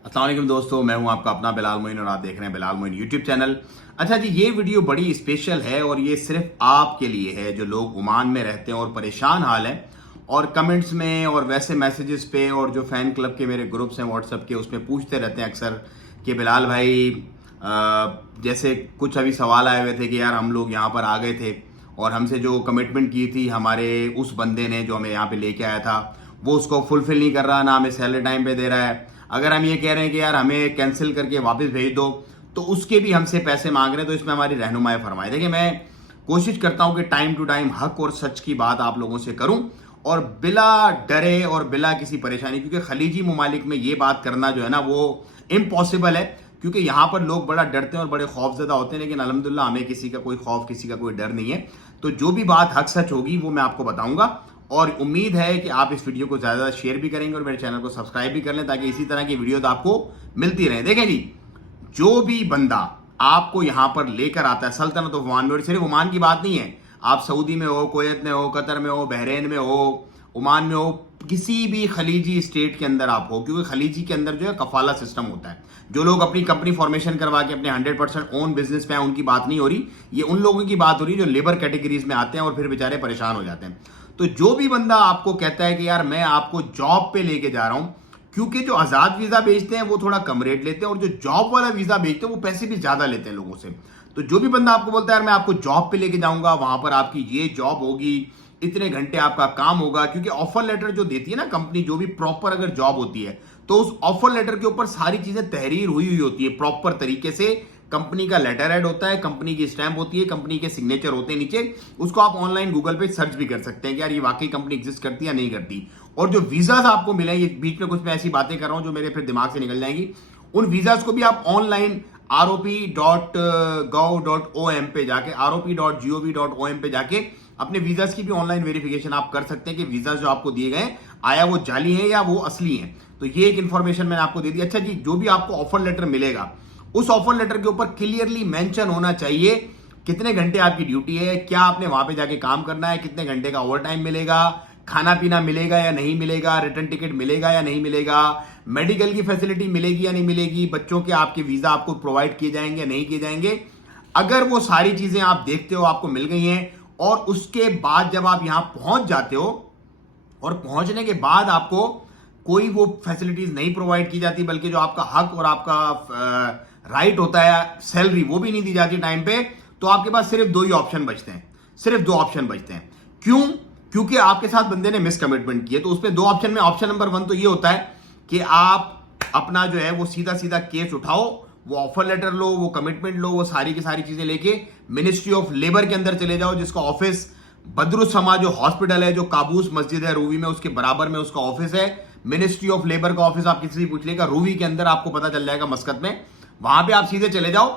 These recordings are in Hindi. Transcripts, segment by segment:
अस्सलाम वालेकुम दोस्तों, मैं हूं आपका अपना बिलाल मोइन और आप देख रहे हैं बिलाल मोइन यूट्यूब चैनल। अच्छा जी, ये वीडियो बड़ी स्पेशल है और ये सिर्फ आपके लिए है जो लोग ओमान में रहते हैं और परेशान हाल हैं और कमेंट्स में और वैसे मैसेजेस पे और जो फैन क्लब के मेरे ग्रुप्स हैं व्हाट्सएप के, उसमें पूछते रहते हैं अक्सर कि बिलाल भाई जैसे कुछ अभी सवाल आए हुए थे कि यार हम लोग यहाँ पर आ गए थे और हमसे जो कमिटमेंट की थी हमारे उस बंदे ने जो हमें यहाँ पे लेके आया था वो उसको फुलफिल नहीं कर रहा, ना हमें सैलरी टाइम पे दे रहा है। अगर हम ये कह रहे हैं कि यार हमें कैंसिल करके वापस भेज दो तो उसके भी हमसे पैसे मांग रहे हैं। तो इसमें हमारी रहनुमाई फरमाए। देखिए, मैं कोशिश करता हूं कि टाइम टू टाइम हक और सच की बात आप लोगों से करूं और बिला डरे और बिला किसी परेशानी, क्योंकि खलीजी ममालिक में ये बात करना जो है ना वो इम्पॉसिबल है, क्योंकि यहां पर लोग बड़ा डरते हैं और बड़े खौफजदा होते हैं। लेकिन अल्हम्दुलिल्लाह हमें किसी का कोई खौफ, किसी का कोई डर नहीं है। तो जो भी बात हक सच होगी वो मैं आपको बताऊंगा और उम्मीद है कि आप इस वीडियो को ज्यादा शेयर भी करेंगे और मेरे चैनल को सब्सक्राइब भी कर लें ताकि इसी तरह की वीडियो आपको मिलती रहे। देखें जी, जो भी बंदा आपको यहां पर लेकर आता है सल्तनत ऑफ ओमान में, और सिर्फ ओमान की बात नहीं है, आप सऊदी में हो, कुवैत में हो, कतर में हो, बहरीन में हो, ओमान में हो, किसी भी खलीजी स्टेट के अंदर आप हो, क्योंकि खलीजी के अंदर जो है कफाला सिस्टम होता है। जो लोग अपनी कंपनी फॉर्मेशन करवा के अपने 100% ओन बिजनेस पे हैं उनकी बात नहीं हो रही, ये उन लोगों की बात हो रही है जो लेबर कैटेगरीज में आते हैं और फिर बेचारे परेशान हो जाते हैं। तो जो भी बंदा आपको कहता है कि यार मैं आपको जॉब पे लेके जा रहा हूं, क्योंकि जो आजाद वीजा बेचते हैं वो थोड़ा कम रेट लेते हैं और जो जॉब वाला वीजा बेचते हैं वो पैसे भी ज्यादा लेते हैं लोगों से। तो जो भी बंदा आपको बोलता है यार मैं आपको जॉब पे लेके जाऊंगा, वहां पर आपकी ये जॉब होगी, इतने घंटे आपका काम होगा, क्योंकि ऑफर लेटर जो देती है ना कंपनी, जो भी प्रॉपर अगर जॉब होती है तो उस ऑफर लेटर के ऊपर सारी चीजें तहरीर हुई हुई होती है प्रॉपर तरीके से। कंपनी का लेटर हेड होता है, कंपनी की स्टैंप होती है, कंपनी के सिग्नेचर होते हैं नीचे। उसको आप ऑनलाइन गूगल पे सर्च भी कर सकते हैं कि यार ये वाकई कंपनी एग्जिस्ट करती है या नहीं करती। और जो वीजाज आपको मिले, ये बीच में कुछ मैं ऐसी बातें कर रहा हूं जो मेरे फिर दिमाग से निकल जाएंगी, उन वीजाज को भी आप ऑनलाइन rop.gov.om पे जाके, rop.gov.om पे जाके अपने वीजाज की भी ऑनलाइन वेरिफिकेशन आप कर सकते हैं कि वीजा जो आपको दिए गए आया वो जाली है या वो असली है। तो ये एक इंफॉर्मेशन मैंने आपको दे दी। अच्छा जी, जो भी आपको ऑफर लेटर मिलेगा उस ऑफर लेटर के ऊपर क्लियरली मेंशन होना चाहिए कितने घंटे आपकी ड्यूटी है, क्या आपने वहां पे जाके काम करना है, कितने घंटे का ओवर टाइम मिलेगा, खाना पीना मिलेगा या नहीं मिलेगा, रिटर्न टिकट मिलेगा या नहीं मिलेगा, मेडिकल की फैसिलिटी मिलेगी या नहीं मिलेगी, बच्चों के आपके वीजा आपको प्रोवाइड किए जाएंगे या नहीं किए जाएंगे। अगर वो सारी चीजें आप देखते हो आपको मिल गई हैं और उसके बाद जब आप यहां पहुंच जाते हो और पहुंचने के बाद आपको कोई वो फैसिलिटीज नहीं प्रोवाइड की जाती, बल्कि जो आपका हक और आपका राइट होता है सैलरी वो भी नहीं दी जाती टाइम पे, तो आपके पास सिर्फ दो ही ऑप्शन बचते हैं, सिर्फ दो ऑप्शन बचते हैं। क्यों? क्योंकि आपके साथ बंदे ने मिस कमिटमेंट की है। तो उसमें दो ऑप्शन में ऑप्शन नंबर 1 तो ये होता है कि आप अपना जो है वो सीधा सीधा केस उठाओ, वो ऑफर लेटर लो, वो कमिटमेंट लो, वो सारी की सारी चीजें लेके मिनिस्ट्री ऑफ लेबर के अंदर चले जाओ, जिसका ऑफिस बदरुस्समा जो हॉस्पिटल है, जो काबूस मस्जिद है रूवी में, उसके बराबर में उसका ऑफिस है। मिनिस्ट्री ऑफ लेबर का ऑफिस आप किसी से पूछ लेगा, रूवी के अंदर आपको पता चल जाएगा, मस्कत में। वहां पे आप सीधे चले जाओ,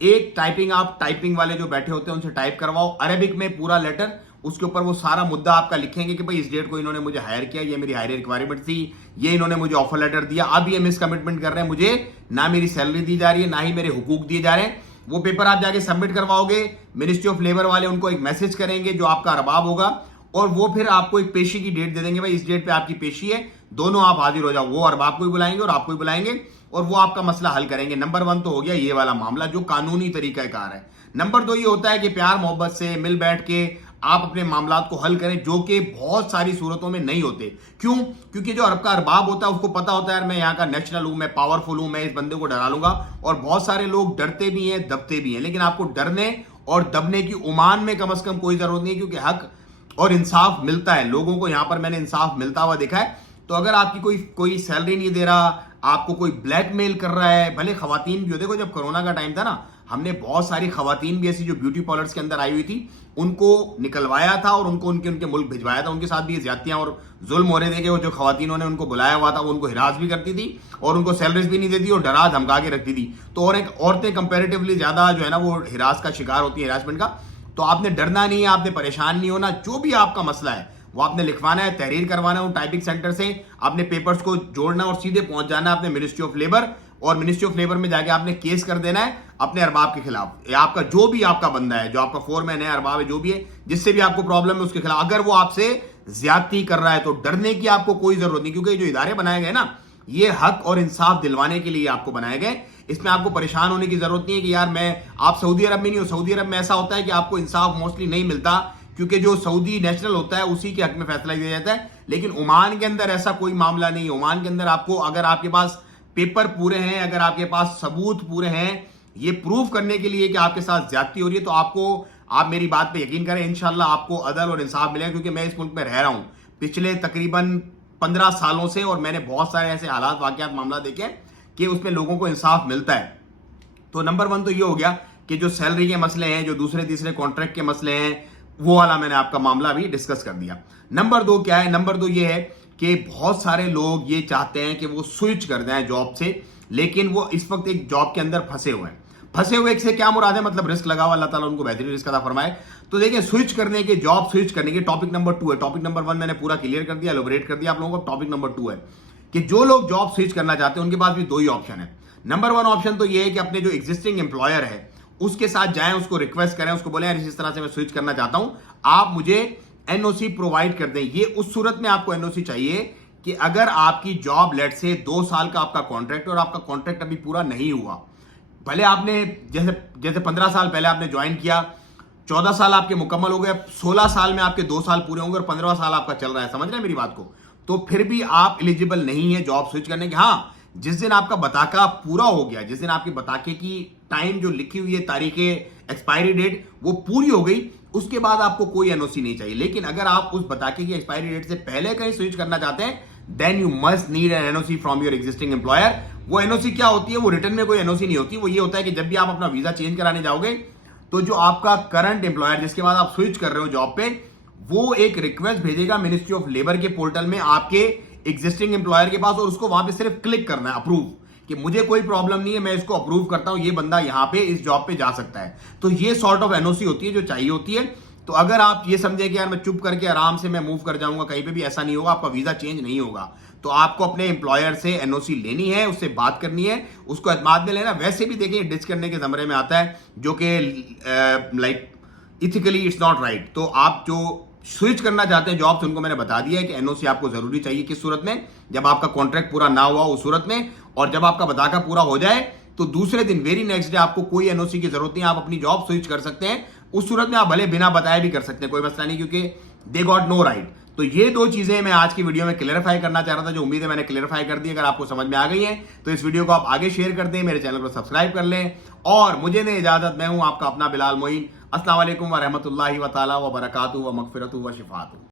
एक टाइपिंग, आप टाइपिंग वाले जो बैठे होते हैं उनसे टाइप करवाओ अरेबिक में पूरा लेटर, उसके ऊपर वो सारा मुद्दा आपका लिखेंगे कि भाई इस डेट को इन्होंने मुझे हायर किया, ये मेरी हायर रिक्वायरमेंट थी, ये इन्होंने मुझे ऑफर लेटर दिया, अब ये मिस कमिटमेंट कर रहे हैं, मुझे ना मेरी सैलरी दी जा रही है ना ही मेरे हुकूक दिए जा रहे हैं। वो पेपर आप जाके सबमिट करवाओगे, मिनिस्ट्री ऑफ लेबर वाले उनको एक मैसेज करेंगे जो आपका अरबाब होगा और वो फिर आपको एक पेशी की डेट दे देंगे, भाई इस डेट पे आपकी पेशी है, दोनों आप हाजिर हो जाओ। वो अरबाब को भी बुलाएंगे और आपको भी बुलाएंगे और वो आपका मसला हल करेंगे। नंबर 1 तो हो गया ये वाला मामला जो कानूनी तरीकाकार है। नंबर 2 ये होता है कि प्यार मोहब्बत से मिल बैठ के आप अपने मामला को हल करें, जो कि बहुत सारी सूरतों में नहीं होते। क्यों? क्योंकि जो अरब का अरबाब होता है उसको पता होता है यार मैं यहाँ का नेशनल हूं, मैं पावरफुल हूं, मैं इस बंदे को डरा लूंगा। और बहुत सारे लोग डरते भी हैं, दबते भी हैं, लेकिन आपको डरने और दबने की ओमान में कम से कम कोई जरूरत नहीं है, क्योंकि हक और इंसाफ मिलता है लोगों को। यहां पर मैंने इंसाफ मिलता हुआ देखा है। तो अगर आपकी कोई सैलरी नहीं दे रहा, आपको कोई ब्लैकमेल कर रहा है, भले खवातीन भी हो, देखो जब कोरोना का टाइम था ना, हमने बहुत सारी खवातीन भी ऐसी जो ब्यूटी पार्लर्स के अंदर आई हुई थी उनको निकलवाया था और उनको उनके मुल्क भिजवाया था। उनके साथ भी ये ज्यादतियां और जुल्म हो रहे थे कि वो जो खवातीनों ने उनको बुलाया हुआ था वो उनको हिरास भी करती थी और उनको सैलरीज भी नहीं देती और डरा धमका के रखती थी। तो और एक औरतें कंपेरेटिवली ज्यादा जो है ना वो हिरास का शिकार होती है, हिरासमेंट का। तो आपने डरना नहीं है, आपने परेशान नहीं होना। जो भी आपका मसला है वो आपने लिखवाना है, तहरीर करवाना है, टाइपिंग सेंटर से आपने पेपर्स को जोड़ना और सीधे पहुंच जाना है अपने मिनिस्ट्री ऑफ लेबर, और मिनिस्ट्री ऑफ लेबर में जाके आपने केस कर देना है अपने अरबाब के खिलाफ। आपका जो भी आपका बंदा है, जो आपका फोरमैन है, अरबाब है, जो भी है, जिससे भी आपको प्रॉब्लम है उसके खिलाफ, अगर वो आपसे ज्यादती कर रहा है तो डरने की आपको कोई जरूरत नहीं, क्योंकि जो इदारे बनाए गए ना ये हक और इंसाफ दिलवाने के लिए आपको बनाए गए। इसमें आपको परेशान होने की जरूरत नहीं है कि यार मैं, आप सऊदी अरब में नहीं हो। सऊदी अरब में ऐसा होता है कि आपको इंसाफ मोस्टली नहीं मिलता, क्योंकि जो सऊदी नेशनल होता है उसी के हक में फैसला दिया जाता है। लेकिन ओमान के अंदर ऐसा कोई मामला नहीं है। ओमान के अंदर आपको, अगर आपके पास पेपर पूरे हैं, अगर आपके पास सबूत पूरे हैं ये प्रूव करने के लिए कि आपके साथ ज्यादती हो रही है, तो आपको, आप मेरी बात पे यकीन करें, इंशाल्लाह आपको अदल और इंसाफ मिलेगा। क्योंकि मैं इस मुल्क में रह रहा हूं पिछले तकरीबन 15 सालों से, और मैंने बहुत सारे ऐसे हालात, वाकयात, मामला देखे कि उसमें लोगों को इंसाफ मिलता है। तो नंबर 1 तो ये हो गया कि जो सैलरी के मसले हैं, जो दूसरे तीसरे कॉन्ट्रैक्ट के मसले हैं, वो वाला मैंने आपका मामला अभी डिस्कस कर दिया। नंबर 2 क्या है? नंबर 2 ये है कि बहुत सारे लोग ये चाहते हैं कि वो स्विच कर दें जॉब से, लेकिन वो इस वक्त एक जॉब के अंदर फंसे हुए हैं। फंसे हुए से क्या मुराद है? मतलब रिस्क लगा हुआ, अल्लाह ताला उनको बेहतरीन रिस्क अता फरमाए। तो देखिए, स्विच करने के, जॉब स्विच करने के टॉपिक नंबर 2 है। टॉपिक नंबर 1 मैंने पूरा क्लियर कर दिया, एलोबरेट कर दिया आप लोगों को। टॉपिक नंबर 2 है कि जो लोग जॉब स्विच करना चाहते हैं उनके पास भी 2 ही ऑप्शन है। नंबर 1 ऑप्शन तो ये है कि अपने जो एग्जिस्टिंग एम्प्लॉयर है उसके साथ जाएं, उसको रिक्वेस्ट करें, उसको बोले यार इस तरह से मैं स्विच करना चाहता हूं, आप मुझे एनओसी प्रोवाइड कर दें। ये उस सूरत में आपको एनओसी चाहिए कि अगर आपकी जॉब लेट से 2 साल का आपका कॉन्ट्रैक्ट, और आपका कॉन्ट्रैक्ट अभी पूरा नहीं हुआ, भले आपने जैसे 15 साल पहले आपने ज्वाइन किया, 14 साल आपके मुकम्मल हो गए, 16 साल में आपके 2 साल पूरे होंगे और 15वां साल आपका चल रहा है, समझ रहे हैं मेरी बात को, तो फिर भी आप एलिजिबल नहीं है जॉब स्विच करने के। हाँ, जिस दिन आपका बताका पूरा हो गया, जिस दिन आपके बताके की टाइम जो लिखी हुई है, तारीख एक्सपायरी डेट, वो पूरी हो गई, उसके बाद आपको कोई एनओसी नहीं चाहिए। लेकिन अगर आप उस बताके की एक्सपायरी डेट से पहले कहीं स्विच करना चाहते हैं, then you must need an NOC from your existing employer. वो एनओसी क्या होती है? वो रिटर्न में कोई एनओसी नहीं होती। वो ये होता है कि जब भी आप अपना वीजा चेंज कराने जाओगे, तो जो आपका करंट एम्प्लॉयर जिसके बाद आप स्विच कर रहे हो जॉब पे, वो एक रिक्वेस्ट भेजेगा मिनिस्ट्री ऑफ लेबर के पोर्टल में आपके एग्जिस्टिंग एम्प्लॉयर के पास, और उसको वहां पे सिर्फ क्लिक करना है अप्रूव, कि मुझे कोई प्रॉब्लम नहीं है, मैं इसको अप्रूव करता हूं, ये बंदा यहां पे इस जॉब पे जा सकता है। तो ये सॉर्ट ऑफ एनओसी होती है जो चाहिए होती है। तो अगर आप ये समझे कि यार मैं चुप करके आराम से मैं मूव कर जाऊंगा कहीं पे भी, ऐसा नहीं होगा, आपका वीजा चेंज नहीं होगा। तो आपको अपने एम्प्लॉयर से एनओसी लेनी है, उससे बात करनी है, उसको एतमाद में लेना। वैसे भी देखिए डिच करने के जमरे में आता है, जो कि like ethically it's not right. तो आप जो स्विच करना चाहते हैं जॉब से, उनको मैंने बता दिया है कि एनओसी आपको जरूरी चाहिए। किस सूरत में? जब आपका कॉन्ट्रैक्ट पूरा ना हुआ उस सूरत में, और जब आपका बताका पूरा हो जाए तो दूसरे दिन, वेरी नेक्स्ट डे, आपको कोई एनओसी की जरूरत नहीं, आप अपनी जॉब स्विच कर सकते हैं। उस सूरत में आप भले बिना बताए भी कर सकते हैं, कोई मसला नहीं, क्योंकि दे गॉट नो राइट। तो ये 2 चीजें मैं आज की वीडियो में क्लियरिफाई करना चाह रहा था, जो उम्मीद है मैंने क्लियरिफाई कर दी। अगर आपको समझ में आ गई है तो इस वीडियो को आप आगे शेयर कर दें, मेरे चैनल को सब्सक्राइब कर लें, और मुझे दें इजाजत। मैं हूं आपका अपना बिलाल मोइन। अस्सलाम वालेकुम व रहमतुल्लाहि व तआला व बरकातहू व मगफिरतहू व शिफाअतहू।